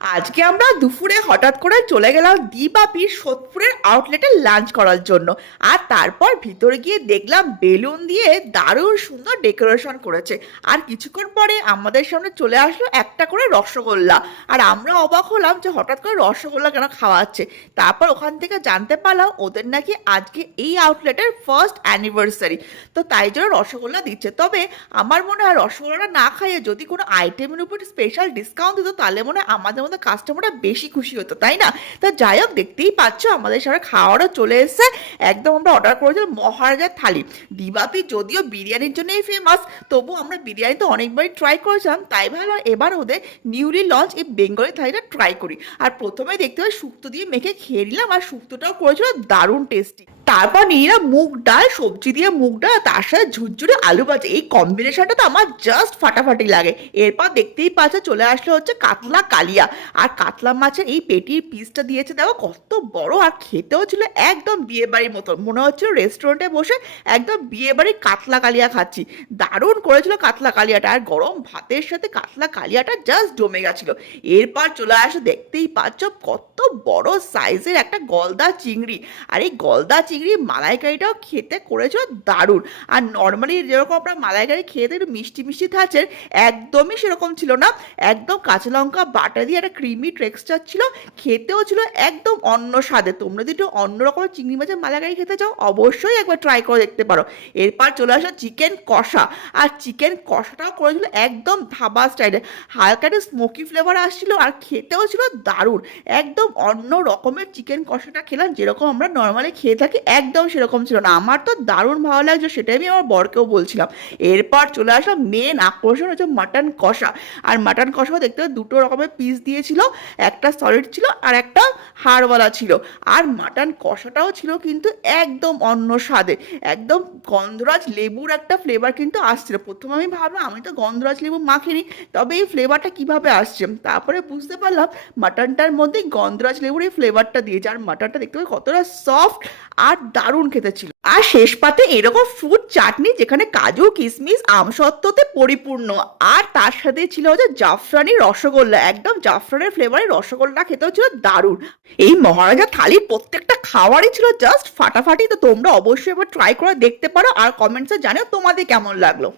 আজকে আমরা দুপুরে হঠাৎ করে চলে গেলাম দিবাপির সোদপুরের আউটলেটে লাঞ্চ করার জন্য। আর তারপর ভিতরে গিয়ে দেখলাম বেলুন দিয়ে দারুণ সুন্দর ডেকোরেশন করেছে। আর কিছুক্ষণ পরে আমাদের সামনে চলে আসলো একটা করে রসগোল্লা। আর আমরা অবাক হলাম যে হঠাৎ করে রসগোল্লা কেন খাওয়াচ্ছে। তারপর ওখান থেকে জানতে পারলাম ওদের নাকি আজকে এই আউটলেটের ফার্স্ট অ্যানিভার্সারি, তো তাই জন্য রসগোল্লা দিচ্ছে। তবে আমার মনে হয় রসগোল্লাটা না খাইয়ে যদি কোনো আইটেমের উপর স্পেশাল ডিসকাউন্ট দিত তাহলে মনে হয় আমাদের কাস্টমাররা বেশি খুশি হতো, তাই না? তো যাই হোক, দেখতেই পাচ্ছ আমাদের সামনে খাওয়ারও চলে এসেছে। একদম আমরা অর্ডার করেছিলাম মহারাজার থালি। দিবাপি যদিও বিরিয়ানির জন্যই ফেমাস, তবু আমরা বিরিয়ানি তো অনেকবারই ট্রাই করেছিলাম, তাই ভাবলাম এবার ওদের নিউলি লঞ্চ এই বেঙ্গলি থালিটা ট্রাই করি। আর প্রথমে দেখতে পাই শুক্তো দিয়ে মেখে খেয়ে নিলাম, আর শুক্তোটাও করেছিল দারুণ টেস্টি। তারপর নিয়ে মুগ ডাল, সবজি দিয়ে মুগ ডাল, তার সাথে ঝুরঝুরে আলু ভাজা। এই কম্বিনেশনটা তো আমার জাস্ট ফাটাফাটি লাগে। এরপর দেখতেই পাচ্ছ চলে আসলো হচ্ছে কাতলা কালিয়া। আর কাতলা মাছের এই পেটির পিসটা দিয়েছে, দেখো কত বড়, আর খেতেও ছিল একদম বিয়ে বাড়ির মতন, মনে হচ্ছিল রেস্টুরেন্টে বসে একদম বিয়ে বাড়ির কাতলা কালিয়া খাচ্ছি। দারুণ করেছিল কাতলা কালিয়াটা, আর গরম ভাতের সাথে কাতলা কালিয়াটা জাস্ট জমে গেছিল। এরপর চলে আসো, দেখতেই পাচ্ছ কত বড় সাইজের একটা গলদা চিংড়ি। আর এই গলদা চিংড়ি মালাইকারিটাও খেতে করেছিল দারুণ। আর নর্মালি যেরকম আমরা মালাইকারি খেতে একটু মিষ্টি মিষ্টি থাকছে, একদমই সেরকম ছিল না। একদম কাঁচা লঙ্কা বাটা দিয়ে একটা ক্রিমি টেক্সচার ছিল, খেতেও ছিল একদম অন্য স্বাদে। তোমরা যদি একটু অন্য রকমের চিংড়ি মাছের মালাইকারি খেতে চাও অবশ্যই একবার ট্রাই করে দেখতে পারো। এরপর চলে আসলো চিকেন কষা। আর চিকেন কষাটাও করেছিল একদম ধাবা স্টাইলে, হালকা একটা স্মোকি ফ্লেভার আসছিল, আর খেতেও ছিল দারুণ। একদম অন্য রকমের চিকেন কষাটা খেলাম, যেরকম আমরা নর্মালি খেয়ে থাকি একদম সেরকম ছিল না। আমার তো দারুণ ভালো লাগছে, সেটাই আমি আমার বরকেও বলছিলাম। এরপর চলে আসলাম মেন আকর্ষণ হচ্ছে মাটন কষা। আর মাটন কষাও দেখতে দুটো রকমের পিস দিয়েছিল, একটা সলিড ছিল আর একটা হাড়ওয়ালা ছিল। আর মাটন কষাটাও ছিল কিন্তু একদম অন্য স্বাদে, একদম গন্ধরাজ লেবুর একটা ফ্লেভার কিন্তু আসছিল। প্রথমে আমি ভাবলাম আমি তো গন্ধরাজ লেবু মাখিনি, তবে এই ফ্লেভারটা কিভাবে আসছে, তারপরে বুঝতে পারলাম মাটনটার মধ্যে গন্ধরাজ লেবুর এই ফ্লেভারটা দিয়েছে। আর মাটনটা দেখতে পাই কতটা সফট আর দারুণ খেতে ছিল। আর শেষ পাতে এরকম ফ্রুট চাটনি, যেখানে কাজু কিশমিশ আমসত্ত্বতে পরিপূর্ণ। আর তার সাথে ছিল হচ্ছে জাফরানি রসগোল্লা, একদম জাফরানের ফ্লেভারের রসগোল্লা খেতেও ছিল দারুণ। এই মহারাজা থালির প্রত্যেকটা খাবারই ছিল জাস্ট ফাটাফাটি। তো তোমরা অবশ্যই এবার ট্রাই করে দেখতে পারো, আর কমেন্টসে জানিও তোমাদের কেমন লাগলো।